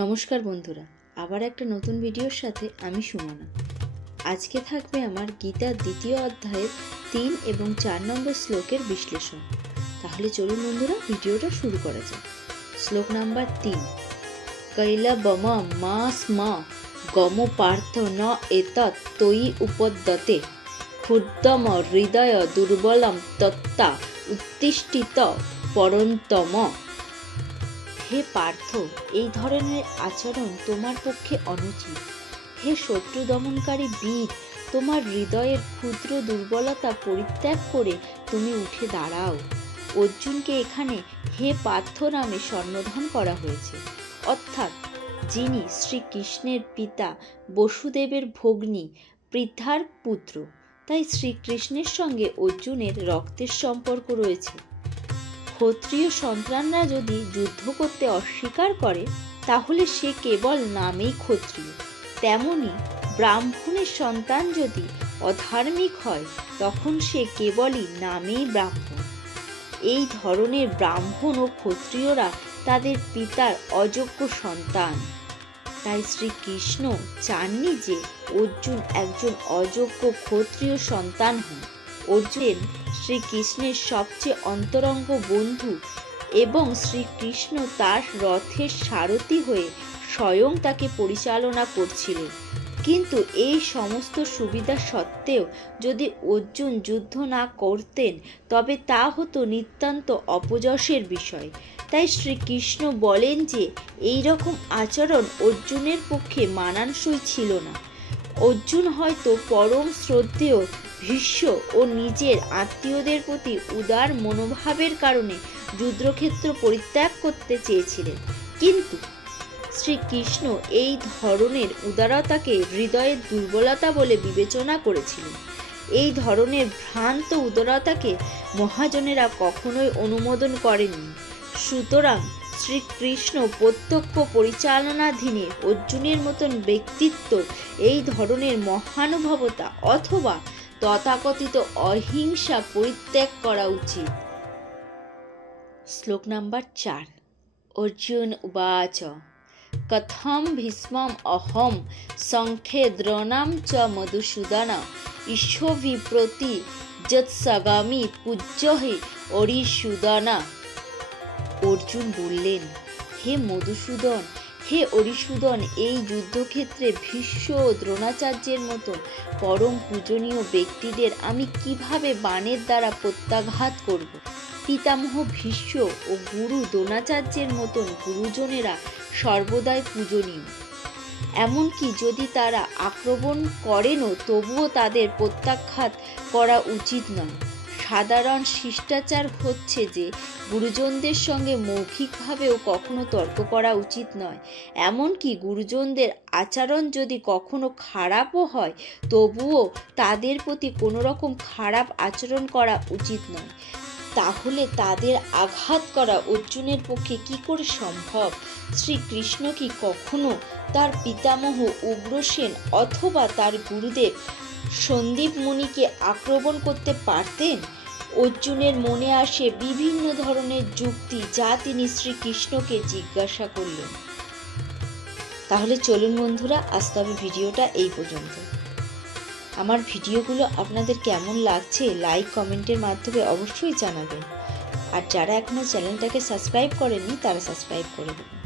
নমস্কার বন্ধুরা, আবার একটা নতুন ভিডিওর সাথে আমি সুমনা। আজকে থাকবে আমার গীতার দ্বিতীয় অধ্যায়ের 3 এবং 4 নম্বর শ্লোকের বিশ্লেষণ। তাহলে চলুন বন্ধুরা, ভিডিওটা শুরু করা যাক। শ্লোক নাম্বার 3। কৈলবম মা স্ম গম পার্থ ন এতৎ তয়ি উপদ্যতে ক্ষুদ্রম হৃদয় দুর্বলম তত্তা উত্তিষ্ঠিত পরন্তম। হে পার্থ, এই ধরনের আচরণ তোমার পক্ষে অনুচিত। হে শত্রু দমনকারী বীর, তোমার হৃদয়ের ক্ষুদ্র দুর্বলতা পরিত্যাগ করে তুমি উঠে দাঁড়াও। অর্জুনকে এখানে হে পার্থ নামে সম্বোধন করা হয়েছে, অর্থাৎ যিনি শ্রীকৃষ্ণের পিতা বসুদেবের ভগ্নী পৃথার পুত্র। তাই শ্রীকৃষ্ণের সঙ্গে অর্জুনের রক্তের সম্পর্ক রয়েছে। ক্ষত্রিয় সন্তানরা যদি যুদ্ধ করতে অস্বীকার করে তাহলে সে কেবল নামেই ক্ষত্রিয়। তেমনি ব্রাহ্মণের সন্তান যদি অধার্মিক হয় তখন সে কেবলই নামেই ব্রাহ্মণ। এই ধরনের ব্রাহ্মণ ও ক্ষত্রিয়রা তাদের পিতার অযোগ্য সন্তান। তাই শ্রীকৃষ্ণ চাননি যে অর্জুন একজন অযোগ্য ক্ষত্রিয় সন্তান হন। অর্জুন শ্রীকৃষ্ণের সবচেয়ে অন্তরঙ্গ বন্ধু এবং শ্রীকৃষ্ণ তার রথের সারথি হয়ে স্বয়ং তাকে পরিচালনা করছিলেন। কিন্তু এই সমস্ত সুবিধা সত্ত্বেও যদি অর্জুন যুদ্ধ না করতেন তবে তা হতো নিতান্ত অপযশের বিষয়। তাই শ্রীকৃষ্ণ বলেন যে এই রকম আচরণ অর্জুনের পক্ষে মানানসই ছিল না। অর্জুন হয়তো পরম শ্রদ্ধেয় ভীষ্ম ও নিজের আত্মীয়দের প্রতি উদার মনোভাবের কারণে যুদ্ধক্ষেত্র পরিত্যাগ করতে চেয়েছিলেন, কিন্তু শ্রীকৃষ্ণ এই ধরনের উদারতাকে হৃদয়ের দুর্বলতা বলে বিবেচনা করেছিলেন। এই ধরনের ভ্রান্ত উদারতাকে মহাজনেরা কখনোই অনুমোদন করেননি। সুতরাং শ্রীকৃষ্ণ প্রত্যক্ষ পরিচালনাধীনে অর্জুনের মতন ব্যক্তিত্ব এই ধরনের মহানুভবতা অথবা তথাকথিত অহিংসা পরিত্যাগ করা উচিত। শ্লোক নাম্বার 4। অর্জুন উবাচ কথম ভীষ্মম অহম সংখ্যে দ্রোণাম চ মধুসূদন ঈশ্বভি প্রতি যৎসাগামি পূজ্য হে অরিসূদন। অর্জুন বললেন, হে মধুসূদন, হে অরিসূদন, এই যুদ্ধক্ষেত্রে ভীষ্ম ও দ্রোণাচার্যের মতন পরম পূজনীয় ব্যক্তিদের আমি কিভাবে বাণের দ্বারা প্রত্যাঘাত করব? পিতামহ ভীষ্ম ও গুরু দ্রোণাচার্যের মতন গুরুজনেরা সর্বদাই পূজনীয়। এমনকি যদি তারা আক্রমণ করেনও তবুও তাদের প্রত্যাঘাত করা উচিত নয়। সাধারণ শিষ্টাচার হচ্ছে যে গুরুজনদের সঙ্গে মৌখিকভাবেও কখনো তর্ক করা উচিত নয়। এমনকি গুরুজনদের আচরণ যদি কখনো খারাপও হয় তবুও তাদের প্রতি কোনো রকম খারাপ আচরণ করা উচিত নয়। তাহলে তাদের আঘাত করা অর্জুনের পক্ষে কি করে সম্ভব? শ্রীকৃষ্ণ কি কখনো তার পিতামহ উগ্রসেন অথবা তার গুরুদেব সন্দীপ মুনিকে আক্রমণ করতে পারতেন? অর্জুনের মনে আসে বিভিন্ন ধরনের যুক্তি যা তিনি শ্রীকৃষ্ণকে জিজ্ঞাসা করলেন। তাহলে চলুন বন্ধুরা, আজ তবে ভিডিওটা এই পর্যন্ত। আমার ভিডিওগুলো আপনাদের কেমন লাগছে লাইক কমেন্টের মাধ্যমে অবশ্যই জানাবেন। আর যারা এখনো চ্যানেলটাকে সাবস্ক্রাইব করেননি তারা সাবস্ক্রাইব করে দেবেন।